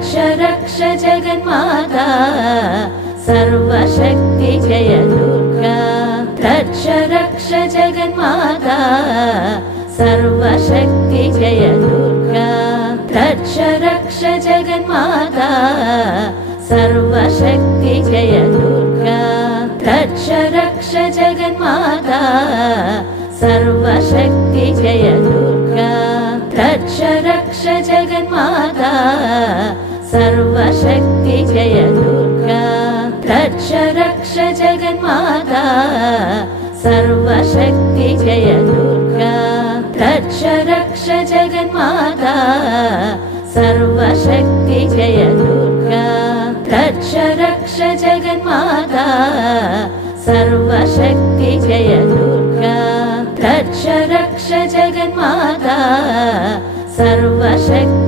रक्ष रक्ष जगन्माता सर्वशक्ति जय दुर्गा रक्ष रक्ष जगन्माता सर्वशक्ति जय दुर्गा रक्ष रक्ष जगन्माता सर्वशक्ति जय दुर्गा रक्ष रक्ष जगन्माता सर्वशक्ति जय दुर्गा रक्ष रक्ष जगन्माता सर्वशक्ति जय दुर्गा रक्ष रक्ष जगन्माता सर्वशक्ति जय दुर्गा रक्ष रक्ष जगन्माता सर्वशक्ति जय दुर्गा रक्ष रक्ष जगन्माता सर्वशक्ति जय दुर्गा रक्ष रक्ष जगन्माता सर्वशक्ति